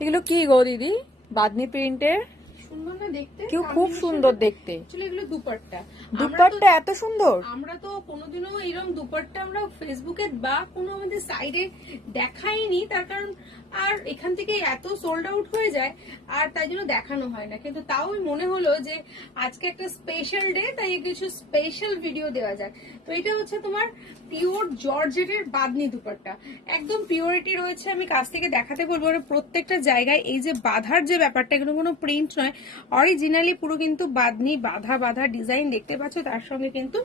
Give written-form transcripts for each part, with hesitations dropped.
এগুলো কি গো দিদি? বাদনি প্রিন্টের, সুন্দর না দেখতে? কেউ খুব সুন্দর দেখতে। এগুলো দুপাট্টা। দুপাট্টা এত সুন্দর। আমরা তো কোনোদিনও এরকম দুপাট্টা আমরা ফেসবুকে বা কোনো আমাদের সাইডে দেখাইনি, তার কারণ আর এখান থেকে এত সোল্ড আউট হয়ে যায় আর তাই জন্য দেখানো হয় না। কিন্তু তাও মনে হলো যে আজকে একটা স্পেশাল ডে, তাই কিছু স্পেশাল ভিডিও দেওয়া যায়। তো এটা হচ্ছে তোমার পিওর জর্জেটের বাদনি দুপাট্টা, একদম পিওরিটি রয়েছে। আমি কাছ থেকে দেখাতে বলবো, প্রত্যেকটা জায়গায় এই যে বাঁধার যে ব্যাপারটা, এগুলো কোনো প্রিন্ট নয়, অরিজিনালি পুরো কিন্তু বাদনি বাঁধা বাঁধা ডিজাইন দেখতে পাচ্ছ। তার সঙ্গে কিন্তু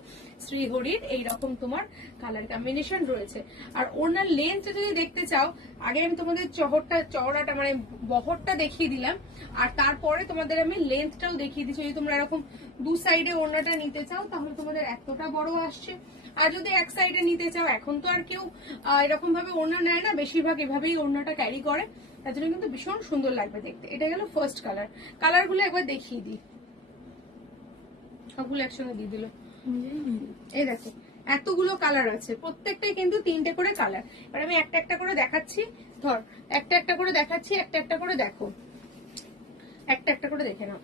শ্রীহরির এইরকম তোমার কালার কম্বিনেশন রয়েছে। আর ওনার লেন্থ যদি দেখতে চাও, আগে আমি তোমাদের চওড়াটা মানে বহরটা দেখিয়ে দিলাম, আর তারপরে তোমাদের আমি লেন্থটাও দেখিয়ে দিচ্ছি। যদি তোমরা এরকম দু সাইডে ওড়নাটা নিতে চাও তাহলে তোমাদের এতটা বড় আসছে। আর যদি এক সাইডে নিতে চাও, এখন তো আর কেউ এরকম ভাবে ওড়না নেয় না, বেশিরভাগ এভাবেই ওড়নাটা ক্যারি করে, তার জন্য কিন্তু ভীষণ সুন্দর লাগবে দেখতে। এটা গেল ফার্স্ট কালার। কালার গুলো একবার দেখিয়ে দিই, সবগুলো একসঙ্গে দিয়ে দিল। এই দেখো এতগুলো কালার আছে, প্রত্যেকটাই কিন্তু তিনটে করে কালার। এবার আমি একটা একটা করে দেখাচ্ছি, ধর একটা একটা করে দেখাচ্ছি, একটা একটা করে দেখো, একটা একটা করে দেখে নাও।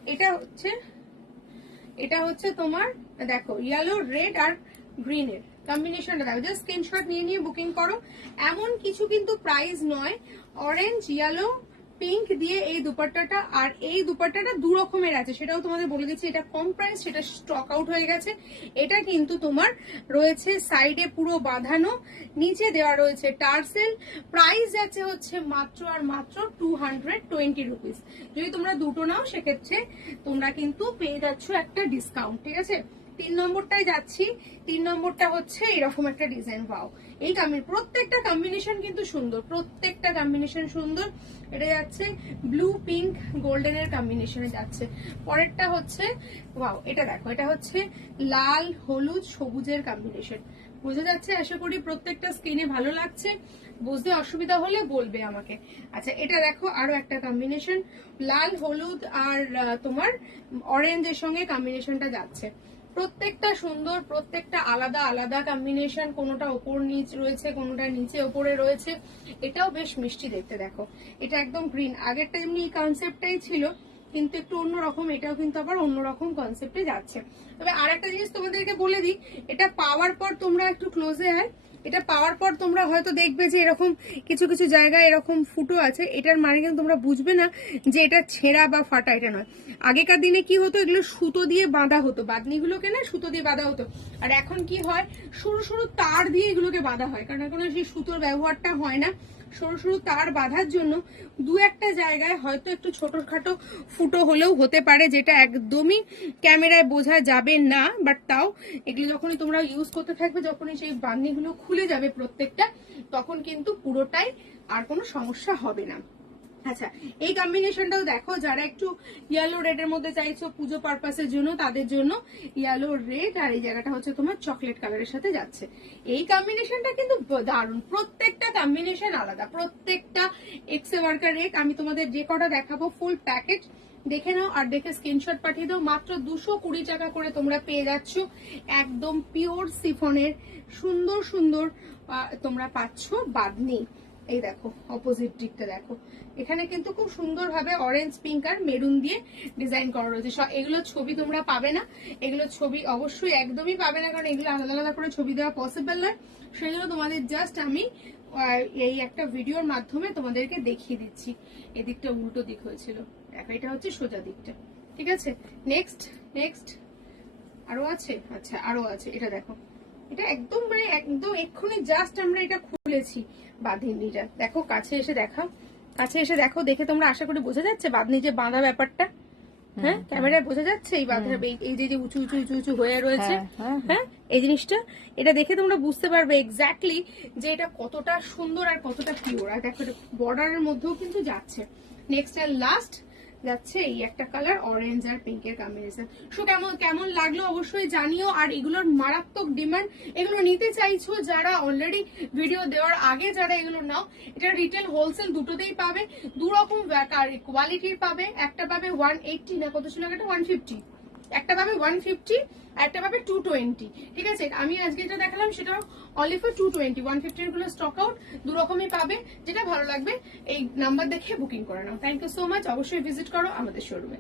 এটা হচ্ছে তোমার দেখো ইয়েলো, রেড আর গ্রিনের কম্বিনেশনটা দেখো। জাস্ট স্ক্রিনশট নিয়ে নিয়ে বুকিং করো। এমন কিছু কিন্তু প্রাইস নয়, অরেঞ্জ, ইয়েলো, পিঙ্ক দিয়ে এই দুপাট্টাটা, আর এই দুপাট্টাটা দু রকমের আছে, সেটাও তোমাদের বলে দিচ্ছি। এটা কম প্রাইস, সেটা স্টক আউট হয়ে গেছে। এটা কিন্তু তোমার রয়েছে সাইডে পুরো বাঁধানো, নিচে দেওয়া রয়েছে টার্সেল। প্রাইস যাচ্ছে হচ্ছে মাত্র আর মাত্র 220 রুপিস। যদি তোমরা দুটো নাও সেক্ষেত্রে তোমরা কিন্তু পেয়ে যাচ্ছ একটা ডিসকাউন্ট, ঠিক আছে। 3 নম্বরটাই যাচ্ছি। 3 নম্বরটা হচ্ছে এরকম একটা ডিজাইন। পাও এই প্রত্যেকটা কম্বিনেশন কিন্তু সুন্দর, প্রত্যেকটা কম্বিনেশন সুন্দর। এটা যাচ্ছে ব্লু পিঙ্ক গোল্ডেনের কম্বিনেশনে যাচ্ছে। পরেরটা হচ্ছে ওয়াও, এটা দেখো, এটা হচ্ছে লাল হলুদ সবুজের কম্বিনেশন। বোঝা যাচ্ছে আশা করি, প্রত্যেকটা স্ক্রিনে ভালো লাগছে। বুঝতে অসুবিধা হলে বলবে আমাকে। আচ্ছা এটা দেখো আরো একটা কম্বিনেশন, লাল হলুদ আর তোমার অরেঞ্জের সঙ্গে কম্বিনেশনটা যাচ্ছে। প্রত্যেকটা সুন্দর, প্রত্যেকটা আলাদা আলাদা কম্বিনেশন, কোনোটা ওপর নিচ রয়েছে, কোনোটা নিচে ওপরে রয়েছে। এটাও বেশ মিষ্টি দেখতে দেখো। এটা একদম গ্রিন, আগেরটা যেমনি এই কনসেপ্টটাই ছিল কিন্তু একটু অন্যরকম, এটাও কিন্তু আবার অন্যরকম কনসেপ্টে যাচ্ছে। তবে আর একটা জিনিস তোমাদেরকে বলে দিই, এটা পাওয়ার পর তোমরা একটু ক্লোজে আয়, এটা পাওয়ার পর তোমরা হয়তো দেখবে যে এরকম কিছু কিছু জায়গায় এরকম ফুটো আছে। এটার মানে কিন্তু তোমরা বুঝবে না যে এটা ছেঁড়া বা ফাটা, এটা নয়। আগেকার দিনে কি হতো, এগুলো সুতো দিয়ে বাঁধা হতো, বাদনিগুলোকে না সুতো দিয়ে বাঁধা হতো। আর এখন কি হয়, সরু সরু তার দিয়ে এগুলোকে বাঁধা হয়, কারণ এখন সেই সুতোর ব্যবহারটা হয় না। সরু সরু তার বাঁধার জন্য দু একটা জায়গায় হয়তো একটু ছোটখাটো ফুটো হলেও হতে পারে, যেটা একদমই ক্যামেরায় বোঝা যাবে না। বাট তাও এগুলো যখনই তোমরা ইউজ করতে থাকবে, যখনই সেই বাঁধনিগুলো খুলে যাবে প্রত্যেকটা, তখন কিন্তু পুরোটাই আর কোনো সমস্যা হবে না। আচ্ছা এই কম্বিনেশনটাও দেখো, যারা একটু ইয়েলো রেড এর মধ্যে চাইছো পুজো পারপাসের জন্য, তাদের জন্য ইয়েলো রেড আর এই জায়গাটা হচ্ছে তোমার চকলেট কালারের সাথে যাচ্ছে। এই কম্বিনেশনটা কিন্তু দারুণ, প্রত্যেকটা কম্বিনেশন আলাদা, প্রত্যেকটা এক্সে ওয়ার্কার রেক। আমি তোমাদের যে কটা দেখাবো ফুল প্যাকেজ দেখে নাও আর দেখে স্ক্রিনশট পাঠিয়ে দাও। মাত্র 220 টাকা করে তোমরা পেয়ে যাচ্ছ একদম পিওর সিফনের সুন্দর সুন্দর তোমরা পাচ্ছ বাদনি। এই দেখো অপোজিট দিকটা দেখো, এখানে কিন্তু খুব সুন্দর ভাবে অরেঞ্জ পিঙ্ক আর মেরুন দিয়ে ডিজাইন করা রয়েছে। এগুলো ছবি তোমরা পাবে না, এগুলো ছবি অবশ্যই একদমই পাবে না, কারণ এগুলো আলাদা আলাদা করে ছবি দেওয়া পসিবল নয়। সেগুলো তোমাদের জাস্ট আমি এই একটা ভিডিওর মাধ্যমে তোমাদেরকে দেখিয়ে দিচ্ছি। এদিকটা উল্টো দিক হয়েছিল, দেখো এটা হচ্ছে সোজা দিকটা, ঠিক আছে। নেক্সট নেক্সট আরো আছে, আচ্ছা আরো আছে, এটা দেখো, এটা একদম মানে একদম এক্ষুনি জাস্ট আমরা এটা খুলেছি বাঁধনিটা। দেখো কাছে এসে দেখাও, কাছে এসে দেখো, দেখে তোমরা আশা করি বোঝা যাচ্ছে বাঁধনি যে বাঁধা ব্যাপারটা। হ্যাঁ ক্যামেরায় বোঝা যাচ্ছে এই বাঁধা, এই যে উঁচু উঁচু উঁচু উঁচু হয়ে রয়েছে। হ্যাঁ এই জিনিসটা, এটা দেখে তোমরা বুঝতে পারবে এক্স্যাক্টলি যে এটা কতটা সুন্দর আর কতটা পিওর। আর দেখো বর্ডারের মধ্যেও কিন্তু যাচ্ছে। নেক্সট আর লাস্ট যাচ্ছে এই একটা কালার অরেঞ্জ আর পিঙ্কের কম্বিনেশন। সো কেমন লাগলো অবশ্যই জানিও। আর এগুলোর মারাত্মক ডিমান্ড, এগুলো নিতে চাইছো যারা অলরেডি ভিডিও দেওয়ার আগে যারা এগুলো নাও, এটা রিটেল হোলসেল দুটোতেই পাবে, দু রকম কোয়ালিটির পাবে। একটা পাবে 180 না কত ছিল, একটা 150 একটা পাবে 150, একটা পাবে 220। ঠিক আছে, আমি আজকে যেটা দেখালাম সেটা অনলি ফর 220। 150 গুলো স্টক আউট, দু রকমই পাবে, যেটা ভালো লাগবে এই নাম্বার দেখে বুকিং করে নাও। থ্যাংক ইউ সো মাচ, অবশ্যই ভিজিট করো আমাদের শোরুমে।